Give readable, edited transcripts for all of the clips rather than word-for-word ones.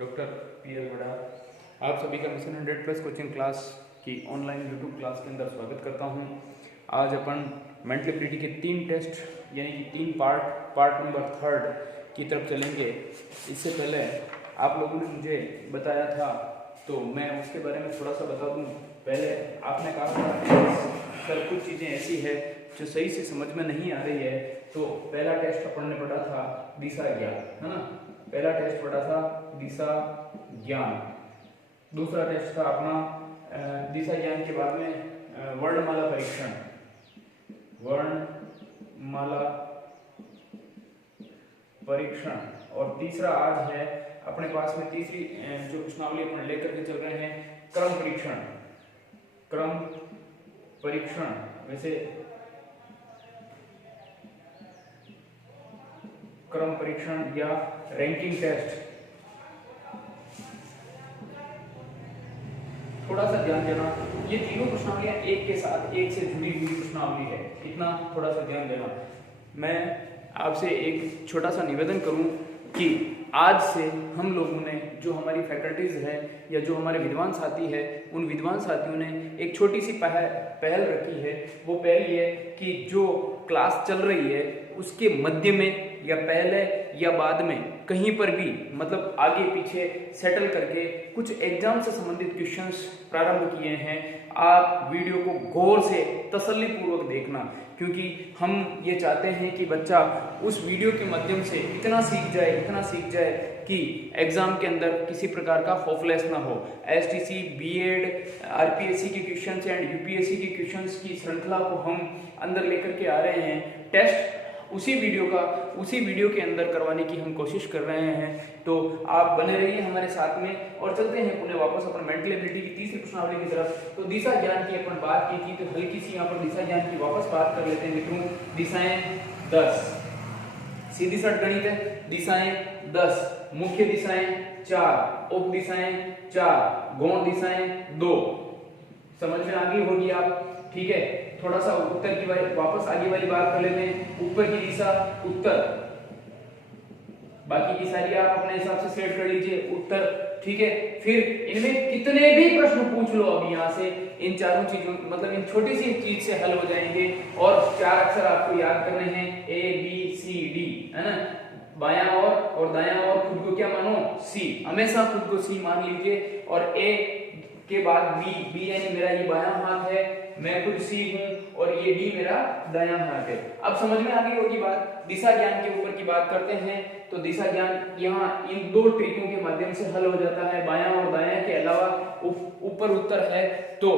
Doctor PL. बड़ा आप सभी का मिशन 100+ कोचिंग क्लास की ऑनलाइन यूट्यूब क्लास के अंदर स्वागत करता हूं। आज अपन मेंटल एबिलिटी के 3 टेस्ट यानी कि 3 पार्ट नंबर 3 की तरफ चलेंगे। इससे पहले आप लोगों ने मुझे बताया था तो मैं उसके बारे में थोड़ा सा बता दूं। पहले आपने कहा था सर कुछ चीज़ें ऐसी है जो सही से समझ में नहीं आ रही है, तो पहला टेस्ट अपन ने पढ़ा था दिशा ज्ञान, है ना। पहला टेस्ट पढ़ा था दिशा ज्ञान। दूसरा टेस्ट था अपना दिशा ज्ञान के बाद में वर्णमाला परीक्षण, वर्णमाला परीक्षण। और तीसरा आज है अपने पास में तीसरी जो प्रश्नावली अपन लेकर के चल रहे हैं, क्रम परीक्षण। क्रम परीक्षण वैसे क्रम परीक्षण या रैंकिंग टेस्ट। थोड़ा सा ध्यान देना, ये तीनों प्रश्नावलियां एक के साथ एक से जुड़ी हुई प्रश्नावली है, इतना थोड़ा सा ध्यान देना। मैं आपसे एक छोटा सा निवेदन करूं कि आज से हम लोगों ने जो हमारी फैकल्टीज है या जो हमारे विद्वान साथी है, उन विद्वान साथियों ने एक छोटी सी पहल रखी है। वो पहल ये कि जो क्लास चल रही है उसके मध्य में या पहले या बाद में कहीं पर भी मतलब आगे पीछे सेटल करके कुछ एग्जाम से संबंधित क्वेश्चंस प्रारंभ किए हैं। आप वीडियो को गौर से तसल्ली पूर्वक देखना, क्योंकि हम ये चाहते हैं कि बच्चा उस वीडियो के माध्यम से इतना सीख जाए कि एग्जाम के अंदर किसी प्रकार का होपलेस ना हो। एसटीसी, बीएड, आरपीएससी के क्वेश्चंस एंड यूपीएससी के क्वेश्चंस की श्रृंखला को हम अंदर लेकर के आ रहे हैं। टेस्ट उसी वीडियो के अंदर करवाने की हम कोशिश कर रहे हैं। तो आप बने रहिए हमारे साथ में और चलते हैं पुनः वापस अपन मेंटल एबिलिटी की तीसरी प्रश्नावली की तरफ। तो दिशा ज्ञान की अपन बात की थी, तो हल्की सी यहाँ पर दिशा ज्ञान की वापस बात कर लेते हैं मित्रों। दिशाएं 10, सीधी सट गणित है। दिशाएं 10, मुख्य दिशाएं 4, उप दिशाएं 4, गौण दिशाएं 2। समझ में आ गई होगी आप, ठीक है। थोड़ा सा उत्तर की वापस आगे वाली बात कर लेते हैं। ऊपर की दिशा उत्तर, बाकी की सारी आप अपने हिसाब से सेट कर लीजिए उत्तर, ठीक है। फिर इनमें कितने भी प्रश्न पूछ लो अभी यहाँ से, इन चारों चीजों मतलब इन छोटी सी चीज से हल हो जाएंगे। और 4 अक्षर आपको याद करने हैं, ए बी सी डी, है ना। बायां और दायां और खुद को क्या मानो, सी। हमेशा खुद को सी मान लीजिए। और ए के बाद बी यानी मेरा ये बायां हाथ है, मैं खुद सी हूं, और ये डी मेरा दायां हाथ है। अब समझ में आ गई होगी बात। दिशा ज्ञान के ऊपर की बात करते हैं। तो दिशा ज्ञान यहाँ इन 2 ट्रिकों के माध्यम से हल हो जाता है। बायां और दायां के अलावा ऊपर उत्तर है तो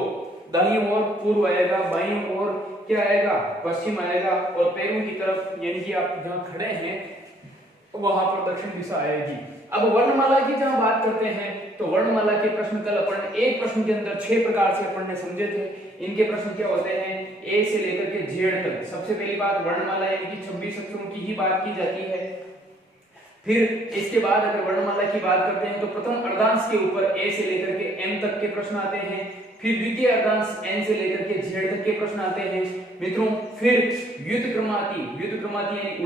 दाईं ओर पूर्व आएगा, बाईं ओर क्या आएगा, पश्चिम आएगा, और पैरों की तरफ यानी कि आप जहाँ खड़े हैं वहां पर दक्षिण दिशा आएगी। अब वर्णमाला की जहां बात करते हैं तो वर्णमाला के प्रश्न कल अपन एक प्रश्न के अंदर 6 प्रकार से अपन ने समझे थे। इनके प्रश्न क्या होते हैं, ए से लेकर के जेड तक। सबसे पहली बात वर्णमाला यानी कि 26 अक्षरों की ही बात की जाती है। फिर इसके बाद अगर वर्णमाला की बात करते हैं तो प्रथम अर्धांश के ऊपर ए से लेकर के एम तक के प्रश्न आते हैं। फिर द्वितीय अर्धांश एन से लेकर के जेड तक के प्रश्न आते हैं मित्रों। फिर व्युत्क्रमाती यानी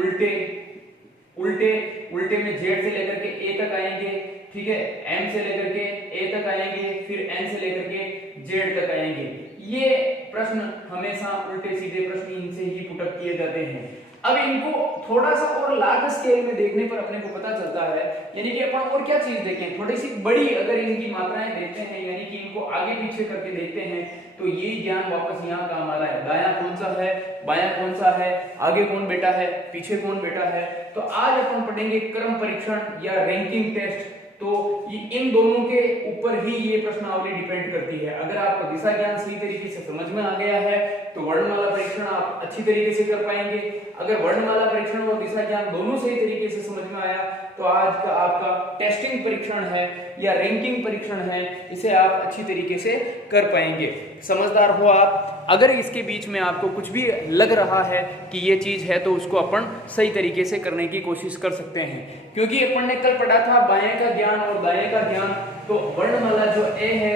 उल्टे में जेड से लेकर के ए तक आएंगे, ठीक है। एम से लेकर के ए तक आएंगे, फिर एन से लेकर के जेड तक आएंगे। ये प्रश्न हमेशा उल्टे सीधे प्रश्न इनसे ही पुटअप किए जाते हैं। अब इनको थोड़ा सा और लार्ज स्केल में देखने पर अपने को पता चलता है, यानी कि अपन और क्या चीज देखें, थोड़ी सी बड़ी अगर इनकी मात्राएं देखते हैं, यानी कि इनको आगे पीछे करके देखते हैं, तो ये ज्ञान वापस यहाँ काम आ रहा है। दायां कौन सा है, बायां कौन सा है, आगे कौन बैठा है, पीछे कौन बैठा है। तो आज अपन पढ़ेंगे क्रम परीक्षण या रैंकिंग टेस्ट। तो इन दोनों के ऊपर ही ये प्रश्नावली डिपेंड करती है। अगर आपको दिशा ज्ञान सही तरीके से समझ में आ गया है तो वर्णमाला परीक्षण आप अच्छी तरीके से कर पाएंगे। अगर वर्णमाला परीक्षण और दिशा ज्ञान दोनों सही तरीके से समझ में आया तो आज का आपका टेस्टिंग परीक्षण है या रैंकिंग परीक्षण है, इसे आप अच्छी तरीके से कर पाएंगे। समझदार हो आप। अगर इसके बीच में आपको कुछ भी लग रहा है कि ये चीज है तो उसको अपन सही तरीके से करने की कोशिश कर सकते हैं, क्योंकि अपन ने कल पढ़ा था बाएं का ज्ञान और दाएं का ज्ञान। तो वर्णमाला जो ए है,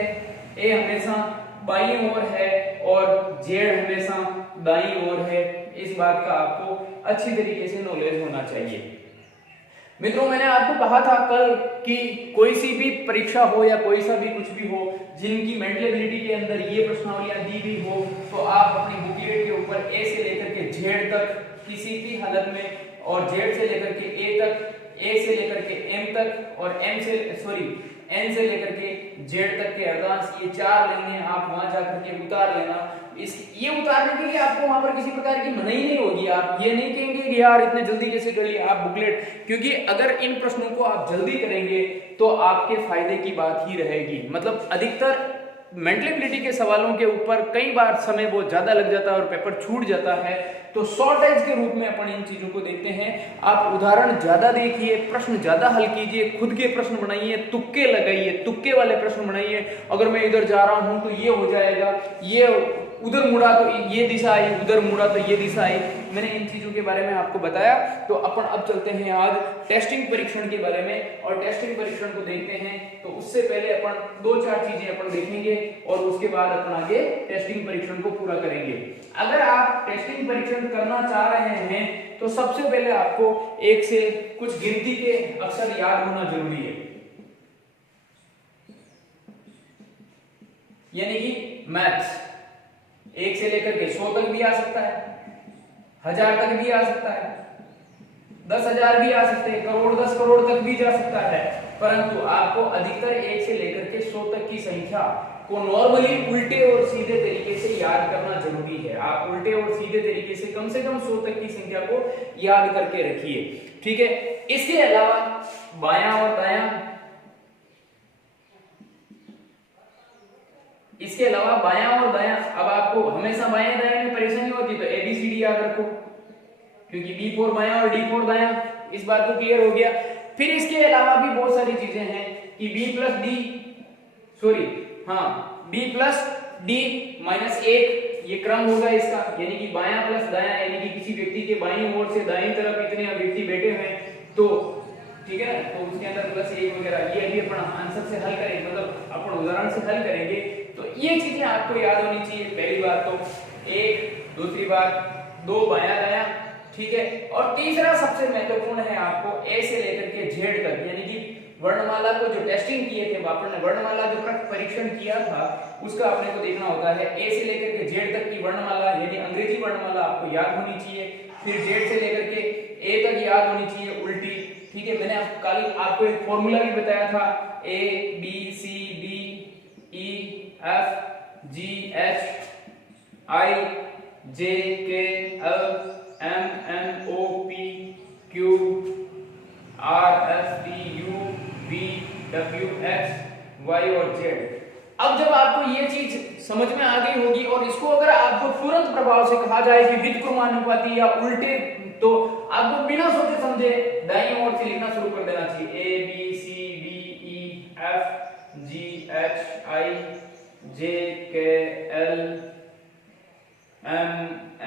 ए हमेशा बाईं ओर है और जेड हमेशा दाईं ओर है। इस बात का आपको अच्छी तरीके से नॉलेज होना चाहिए। मित्रों मैंने आपको कहा था कल कि कोई सी भी परीक्षा हो या कोई सा भी कुछ भी हो जिनकी मेंटल एबिलिटी के अंदर ये प्रश्नावलियां दी गई हो तो आप अपनी बुकलेट के ऊपर ए से लेकर के जेड तक किसी भी हालत में और जेड से लेकर के ए तक, ए से लेकर के एम तक और एम से एन से लेकर के जेड तक के अर्धांश ये 4 लेंगे आप वहां जाकर के उतार लेना। इस ये उतारने के लिए आपको वहां पर किसी प्रकार की मनाही नहीं होगी। आप ये नहीं कहेंगे कि यार इतने जल्दी कैसे कर लिया आप बुकलेट, क्योंकि अगर इन प्रश्नों को आप जल्दी करेंगे तो आपके फायदे की बात ही रहेगी। मतलब अधिकतर मेंटल एबिलिटी के सवालों के ऊपर कई बार समय बहुत ज्यादा लग जाता है और पेपर छूट जाता है, तो शॉर्टेज के रूप में अपन इन चीजों को देखते हैं। आप उदाहरण ज्यादा देखिए, प्रश्न ज्यादा हल कीजिए, खुद के प्रश्न बनाइए, तुक्के लगाइए, तुक्के वाले प्रश्न बनाइए। अगर मैं इधर जा रहा हूं तो ये हो जाएगा, ये उधर मुड़ा तो ये दिशा आई, उधर मुड़ा तो ये दिशा आई। मैंने इन चीजों के बारे में आपको बताया। तो अपन अब चलते हैं आज टेस्टिंग परीक्षण के बारे में, और टेस्टिंग परीक्षण को देखते हैं। तो उससे पहले अपन 2-4 चीजें अपन देखेंगे और उसके बाद अपन आगे टेस्टिंग परीक्षण को पूरा करेंगे। अगर आप टेस्टिंग परीक्षण करना चाह रहे हैं तो सबसे पहले आपको 1 से कुछ गिनती के अक्षर याद होना जरूरी है, यानी कि मैथ्स 1 से लेकर के 100 तक भी आ सकता है, 1000 तक भी आ सकता है, 10,000 भी आ सकते हैं, करोड़ 10 करोड़ तक भी जा सकता है। परंतु आपको अधिकतर 1 से लेकर के 100 तक की संख्या को नॉर्मली उल्टे और सीधे तरीके से याद करना जरूरी है। आप उल्टे और सीधे तरीके से कम 100 तक की संख्या को याद करके रखिए, ठीक है। इसके अलावा बायां और दायां, इसके अलावा बायां और दायां, अब आपको हमेशा बाएं दाएं में परेशानी होती तो ABCD याद रखो, क्योंकि B4 बायां और D4 दायां, इस बात को क्लियर हो गया। फिर इसके अलावा भी बहुत सारी चीजें हैं कि B प्लस D -1 ये क्रम होगा इसका, यानी कि बायां प्लस दायां, यानी कि किसी व्यक्ति के बाईं ओर से दाईं तरफ इतने व्यक्ति बैठे हैं तो ठीक है, तो उसके अंदर +1 वगैरह, ये अभी अपन आंसर से हल करेंगे, मतलब अपन उदाहरण से हल करेंगे। तो ये चीजें आपको याद होनी चाहिए। पहली बात तो 1, दूसरी बात 2 बायां दायां, ठीक है। और तीसरा सबसे महत्वपूर्ण है आपको A से लेकर के Z तक, यानी कि वर्णमाला को जो टेस्टिंग किए थे, आपने वर्णमाला जो परीक्षण किया था उसका अपने को देखना होता है। A से लेकर के Z तक की वर्णमाला यानी अंग्रेजी वर्णमाला आपको याद होनी चाहिए, फिर Z से लेकर के A तक याद होनी चाहिए उल्टी, ठीक है। मैंने कल आपको एक फॉर्मूला भी बताया था, A B C D E F G H I J K L M N O P Q R S T U V W X Y और Z। अब जब आपको ये चीज समझ में आ गई होगी और इसको अगर आपको तुरंत प्रभाव से कहा जाए कि व्युत्क्रमानुपाती या उल्टे, तो आपको बिना सोचे समझे दाईं ओर से लिखना शुरू कर देना चाहिए। A B C D E F G H I J K L M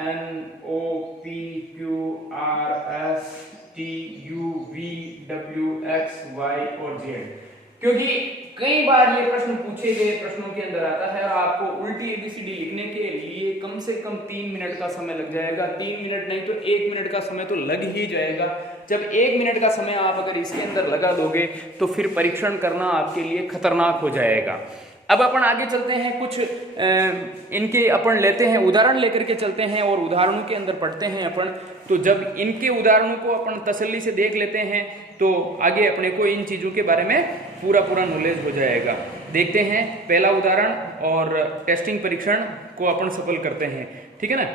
N O P Q R S T U V W X Y और Z। क्योंकि कई बार ये प्रश्न पूछे गए प्रश्नों के अंदर आता है और आपको उल्टी ABCD लिखने के लिए कम से कम 3 मिनट का समय लग जाएगा। 3 मिनट नहीं तो 1 मिनट का समय तो लग ही जाएगा। जब 1 मिनट का समय आप अगर इसके अंदर लगा लोगे तो फिर परीक्षण करना आपके लिए खतरनाक हो जाएगा। अब अपन आगे चलते हैं, कुछ इनके अपन लेते हैं उदाहरण लेकर के चलते हैं और उदाहरणों के अंदर पढ़ते हैं अपन। तो जब इनके उदाहरणों को अपन तसल्ली से देख लेते हैं तो आगे अपने को इन चीजों के बारे में पूरा नॉलेज हो जाएगा। देखते हैं पहला उदाहरण और टेस्टिंग परीक्षण को अपन सफल करते हैं, ठीक है ना।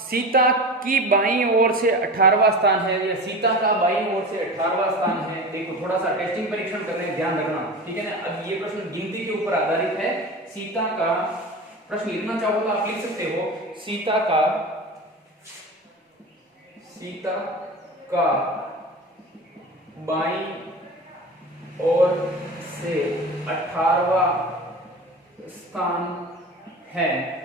सीता की बाईं ओर से 18वां स्थान है, या सीता का बाईं ओर से 18वां स्थान है। देखो थोड़ा सा टेस्टिंग परीक्षण कर रहे हैं, ध्यान रखना, ठीक है ना। अब ये प्रश्न गिनती के ऊपर आधारित है। सीता का प्रश्न लिखना चाहो तो आप लिख सकते हो, सीता का बाईं ओर से 18वां स्थान है।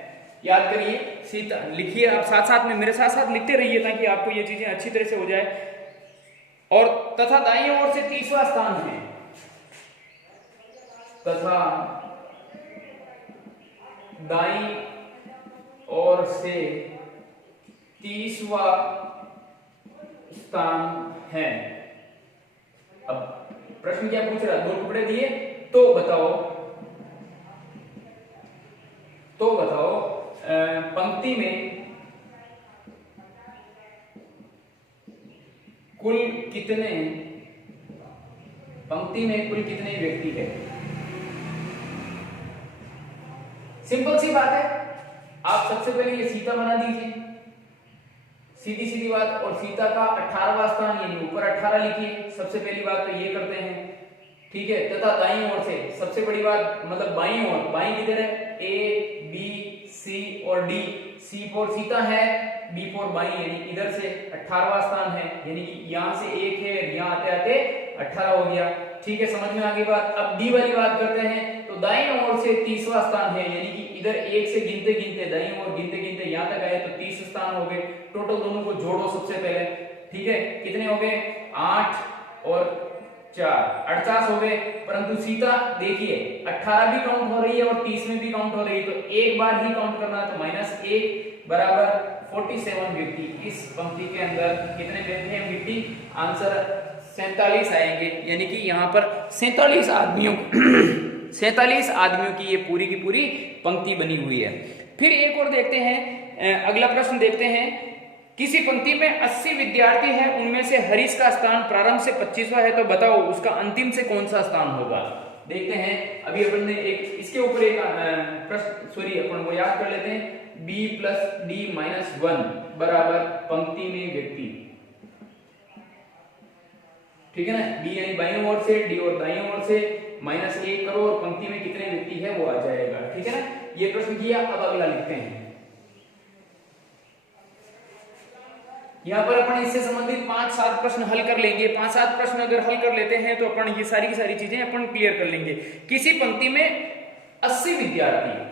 याद करिए, सीता लिखिए, आप साथ साथ में मेरे साथ साथ लिखते रहिए ताकि आपको ये चीजें अच्छी तरह से हो जाए। और तथा दाईं ओर से 30वां स्थान है, तथा दाईं ओर से 30वां स्थान है। अब प्रश्न क्या पूछ रहा है, 2 टुकड़े दिए, तो बताओ पंक्ति में कुल कितने व्यक्ति है। सिंपल सी बात है, आप सबसे पहले ये सीता बना दीजिए, सीधी सीधी बात, और सीता का 18वां स्थान यानी ऊपर 18 लिखिए। सबसे पहली बात तो ये करते हैं, ठीक है। तथा दाईं ओर से सबसे बड़ी बात, मतलब बाईं ओर, बाईं किधर है, ए बी सी और डी। सी फॉर सीता है, बी फॉर बाईं, यानी इधर से 18वां स्थान है, यानी कि यहां से 1 है, यहां आते आते 18 हो गया, ठीक है। समझ में आ गई बात। अब डी वाली बात करते हैं, तो दाईं ओर से 30वां स्थान है, यानी कि इधर 1 से गिनते गिनते दाईं ओर गिनते गिनते यहां तक आए तो 30 स्थान हो गए। टोटल दोनों को जोड़ो सबसे पहले, ठीक है। कितने हो गए, 8 और 4 48 हो गए। परंतु सीता देखिए 18 भी काउंट हो रही है और 30 में भी काउंट हो रही है, तो एक बार ही काउंट करना है, तो -1 बराबर 47 व्यक्ति। इस पंक्ति के अंदर कितने व्यक्ति हैं व्यक्ति, आंसर 47 आएंगे, यानी कि यहाँ पर 47 आदमियों की ये पूरी की पूरी पंक्ति बनी हुई है। फिर एक और देखते हैं, अगला प्रश्न देखते हैं। किसी पंक्ति में 80 विद्यार्थी हैं, उनमें से हरीश का स्थान प्रारंभ से 25वां है, तो बताओ उसका अंतिम से कौन सा स्थान होगा। देखते हैं, अभी अपन ने एक इसके ऊपर एक प्रश्न, सॉरी अपन वो याद कर लेते हैं। b + d - 1 बराबर पंक्ति में व्यक्ति, ठीक है ना। b यानी बाईं ओर से, d और दाईं ओर से, -1 करो और पंक्ति में कितने व्यक्ति है वो आ जाएगा, ठीक है ना। ये प्रश्न किया। अब अगला लिखते हैं, यहाँ पर अपन इससे संबंधित 5-7 प्रश्न हल कर लेंगे। 5-7 प्रश्न अगर हल कर लेते हैं तो अपन ये सारी की सारी चीजें अपन क्लियर कर लेंगे। किसी पंक्ति में 80 विद्यार्थी,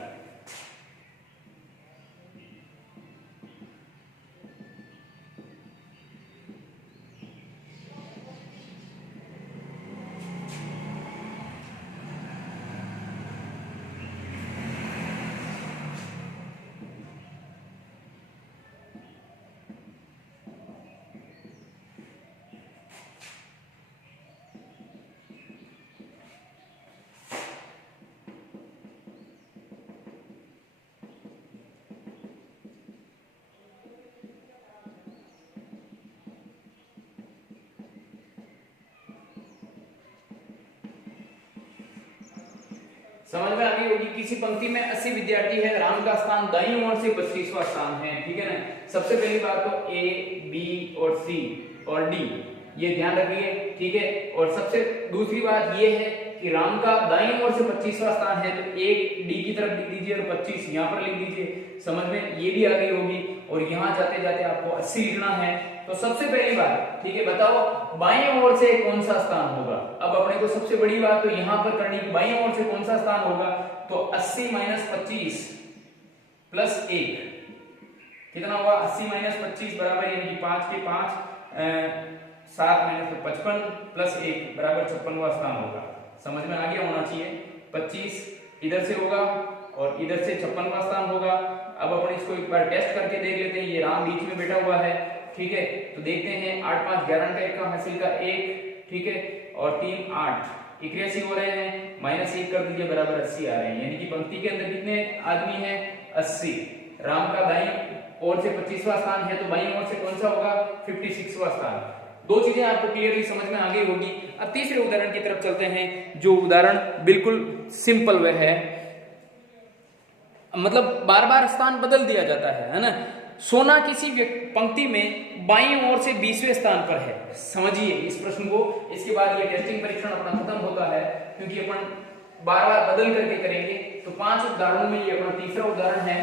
समझ में आ गई होगी। किसी पंक्ति में 80 विद्यार्थी है, राम का स्थान दाईं ओर से 25वां स्थान है, ठीक है ना। सबसे पहली बात तो ए बी और सी और डी, ये ध्यान रखिए, ठीक है। और सबसे दूसरी बात ये है कि राम का दाईं ओर से 25वां स्थान है, तो 1 डी की तरफ लिख दीजिए और 25 यहाँ पर लिख दीजिए। समझ में ये भी आ गई होगी। और यहाँ जाते जाते आपको 80 लिखना है। तो सबसे पहली बात, ठीक है, बताओ बाईं ओर से कौन सा स्थान होगा। अब अपने को सबसे बड़ी बात तो यहाँ पर करनी कि बाईं ओर से कौन सा स्थान होगा, तो 80 - 25 + 1 कितना होगा, 80 - 25 बराबर, यानी कि 5 के 5 7 - 55 + 1 बराबर 56वां स्थान होगा। समझ में आ गया होना चाहिए। 25 इधर से होगा और इधर से 56वां स्थान होगा। अब अपन इसको एक बार टेस्ट करके देख लेते हैं। ये राम बीच में बैठा हुआ है, ठीक है। तो देखते हैं 8 5 11 का 1 का हासिल का 1, ठीक है, और 3 8 81 हो रहे हैं, -1 कर दीजिए बराबर 80 आ रहे हैं। यानी कि पंक्ति के अंदर कितने आदमी हैं, 80। राम का दाईं ओर से 25वां स्थान है, तो बाईं ओर से कौन सा होगा, 56वां स्थान। दो चीजें आपको क्लियरली समझ में आ गई होगी। अब तीसरे उदाहरण की तरफ चलते हैं, जो उदाहरण बिल्कुल सिंपल वह है, मतलब बार बार स्थान बदल दिया जाता है ना। सोना किसी पंक्ति में बाईं ओर से 20वें स्थान पर है। समझिए इस प्रश्न को, इसके बाद ये टेस्टिंग परीक्षण अपना खत्म होता है, क्योंकि अपन बार बार बदल करके करेंगे। तो 5 उदाहरणों में ये अपना तीसरा उदाहरण है,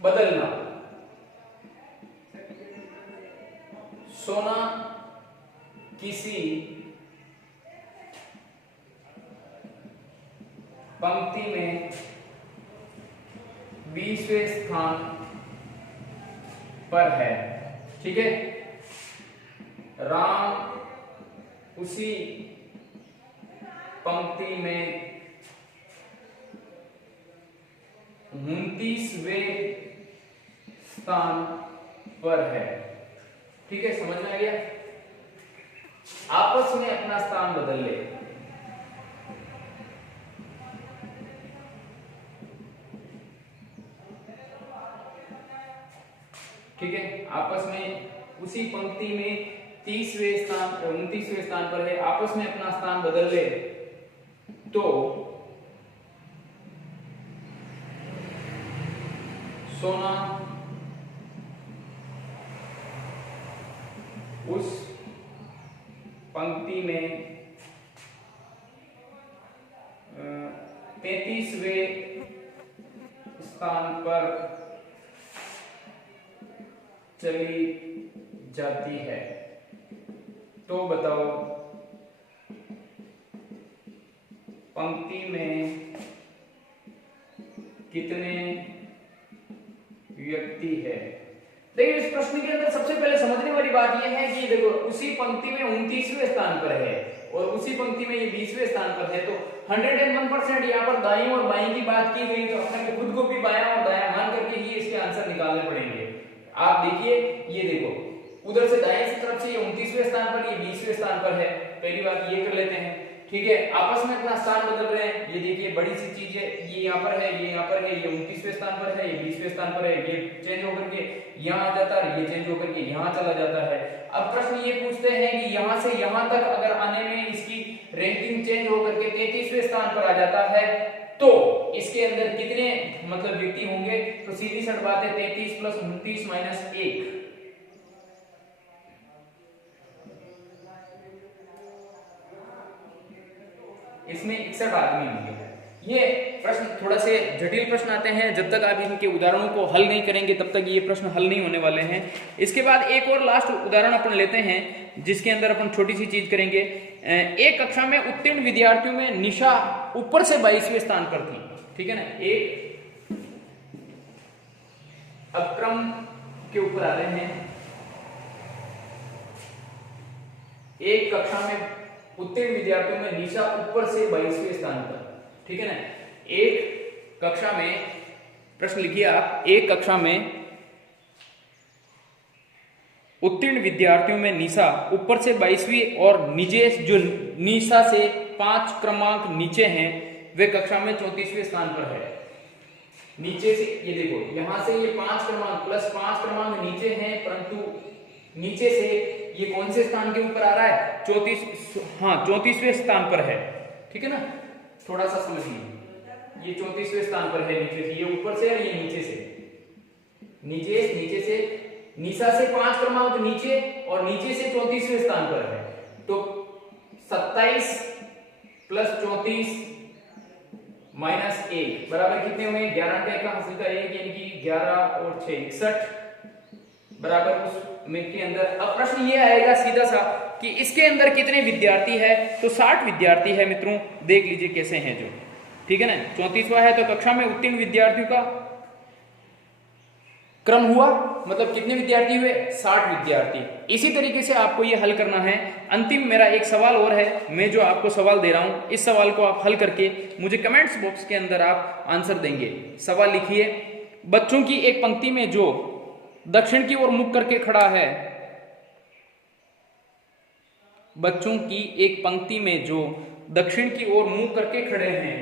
बदलना। सोना किसी पंक्ति में 20वें स्थान पर है, ठीक है। राम उसी पंक्ति में 29वें स्थान पर है। ठीक है, समझ में आ गया? आपस में अपना स्थान बदल ले। ठीक है, आपस में उसी पंक्ति में 30वें स्थान 29वें स्थान पर है, आपस में अपना स्थान बदल ले तो सोना उस पंक्ति में 33वें स्थान पर चली जाती है। तो बताओ पंक्ति में कितने व्यक्ति है? देखिए, इस प्रश्न के अंदर सबसे पहले समझने वाली बात यह है कि देखो, उसी पंक्ति में 29वें स्थान पर है और उसी पंक्ति में ये 20वें स्थान पर है, तो 101% यहाँ पर दाईं और बाईं की बात की गई, तो अपने खुद को भी बायां और दायां मान करके ही इसके आंसर निकालने पड़ेंगे। आप देखिए, ये देखो, उधर से दाएं की तरफ से ये 29वें स्थान पर, ये 20वें स्थान पर है। पहली बात ये कर लेते हैं। ठीक है, आपस में अपना स्थान बदल रहे हैं। ये देखिए, बड़ी सी चीज है, ये यहाँ पर है, ये यहाँ पर है, ये 29वें स्थान पर है, ये 20वें स्थान पर है, ये चेंज होकर के यहाँ आ जाता है, ये चेंज होकर के यहाँ चला जाता है। अब प्रश्न ये पूछते हैं कि यहाँ से यहाँ तक अगर आने में इसकी रैंकिंग चेंज होकर के 33वें स्थान पर आ जाता है तो इसके अंदर कितने मतलब व्यक्ति होंगे? तो सीधी सट बात है, 33 प्लस 29 माइनस 1, इसमें 61 आदमी होंगे। ये प्रश्न थोड़ा से जटिल प्रश्न आते हैं, जब तक आप इनके उदाहरणों को हल नहीं करेंगे तब तक ये प्रश्न हल नहीं होने वाले हैं। इसके बाद एक और लास्ट उदाहरण अपन लेते हैं, जिसके अंदर अपन छोटी सी चीज करेंगे। एक कक्षा में उत्तीर्ण विद्यार्थियों में निशा ऊपर से 22वें स्थान पर थी। ठीक है ना, एक अक्रम के ऊपर आ रहे हैं। एक कक्षा में उत्तीर्ण विद्यार्थियों में निशा ऊपर से 22वें स्थान पर। ठीक है ना, एक कक्षा में, प्रश्न लिखिए आप, एक कक्षा में उत्तीर्ण विद्यार्थियों में निशा ऊपर से 22वीं और नीचे जो निशा से 5 क्रमांक नीचे हैं वे कक्षा में 34वें स्थान पर है। नीचे से ये देखो, यहां से ये 5 क्रमांक प्लस 5 क्रमांक नीचे हैं, परंतु नीचे से ये कौन से स्थान के ऊपर आ रहा है? 34वें स्थान पर है। ठीक है ना, थोड़ा सा समझिए, ये 34वें स्थान पर है नीचे से, ये ऊपर से और ये नीचे से, नीचे से निशा से 5 क्रमांक नीचे और नीचे से 34वें स्थान पर है। तो 27 प्लस 34 माइनस 1 बराबर कितने हुए? 11 का 1 का हासिल का 1, यानी कि 11 और 6 61 बराबर उस में के अंदर। अब प्रश्न ये आएगा सीधा सा कि इसके अंदर कितने विद्यार्थी है? तो 60 विद्यार्थी है मित्रों, देख लीजिए कैसे हैं जो। ठीक है ना, 34वां है तो कक्षा में उत्तीर्ण विद्यार्थियों का क्रम हुआ, मतलब कितने विद्यार्थी हुए? 60 विद्यार्थी। इसी तरीके से आपको ये हल करना है। अंतिम मेरा एक सवाल और है, मैं जो आपको सवाल दे रहा हूं, इस सवाल को आप हल करके मुझे कमेंट्स बॉक्स के अंदर आप आंसर देंगे। सवाल लिखिए, बच्चों की एक पंक्ति में जो दक्षिण की ओर मुख करके खड़ा है, बच्चों की एक पंक्ति में जो दक्षिण की ओर मुंह करके खड़े हैं,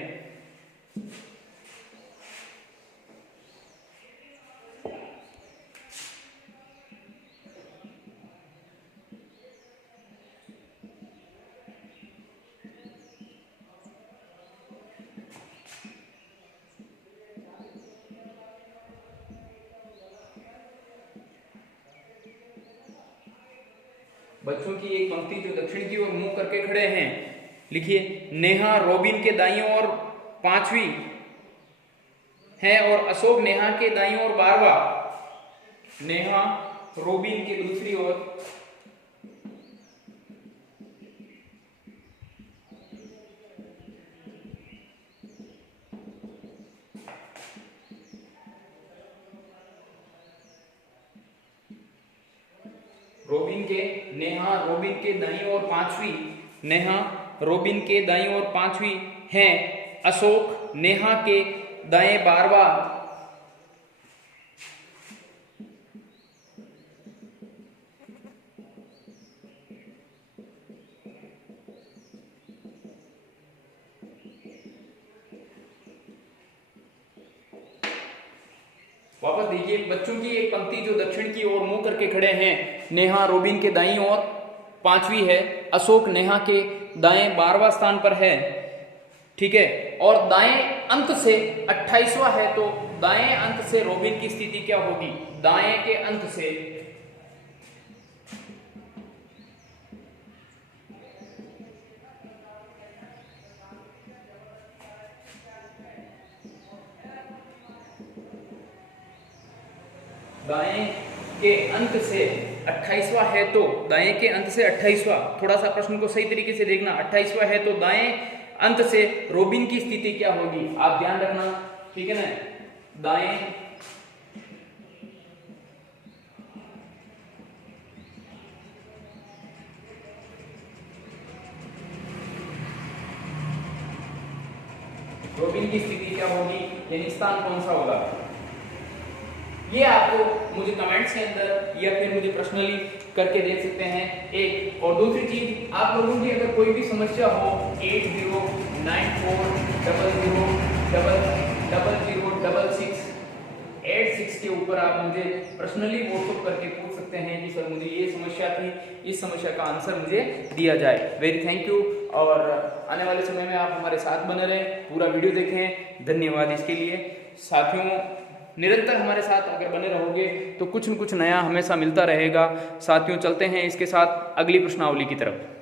बच्चों की एक पंक्ति जो दक्षिण की ओर मुंह करके खड़े हैं। लिखिए, नेहा रोबिन के दाईं ओर 5वीं है और अशोक नेहा के दाईं ओर 12वां। नेहा रोबिन के दूसरी ओर नेहा रोबिन के दाईं ओर 5वीं, नेहा रोबिन के दाईं ओर 5वीं है अशोक, नेहा के दाएं 12वां, वापस देखिए बच्चों की एक पंक्ति जो दक्षिण की ओर मुंह करके खड़े हैं। नेहा रोबिन के दाईं ओर 5वीं है, अशोक नेहा के दाएं 12वां स्थान पर है, ठीक है। और दाएं अंत से 28वां है, तो दाएं अंत से रोबिन की स्थिति क्या होगी? दाएं के अंत से दाएं के अंत से 28वां है, तो दाएं के अंत से 28वां, थोड़ा सा प्रश्न को सही तरीके से देखना, 28वां है तो दाएं अंत से रोबिन की स्थिति क्या होगी? आप ध्यान रखना, ठीक है ना। दाएं रोबिन की स्थिति क्या होगी, यानी स्थान कौन सा होगा? ये आपको मुझे कमेंट्स के अंदर या फिर मुझे पर्सनली करके दे सकते हैं। एक और दूसरी चीज, आप लोगों की अगर कोई भी समस्या हो 8094000066 के ऊपर आप मुझे पर्सनली व्हाट्सएप करके पूछ सकते हैं कि सर मुझे ये समस्या थी, इस समस्या का आंसर मुझे दिया जाए। वेरी थैंक यू, और आने वाले समय में आप हमारे साथ बने रहें, पूरा वीडियो देखें। धन्यवाद इसके लिए। साथियों, निरंतर हमारे साथ अगर बने रहोगे तो कुछ न कुछ नया हमेशा मिलता रहेगा। साथियों, चलते हैं इसके साथ अगली प्रश्नावली की तरफ।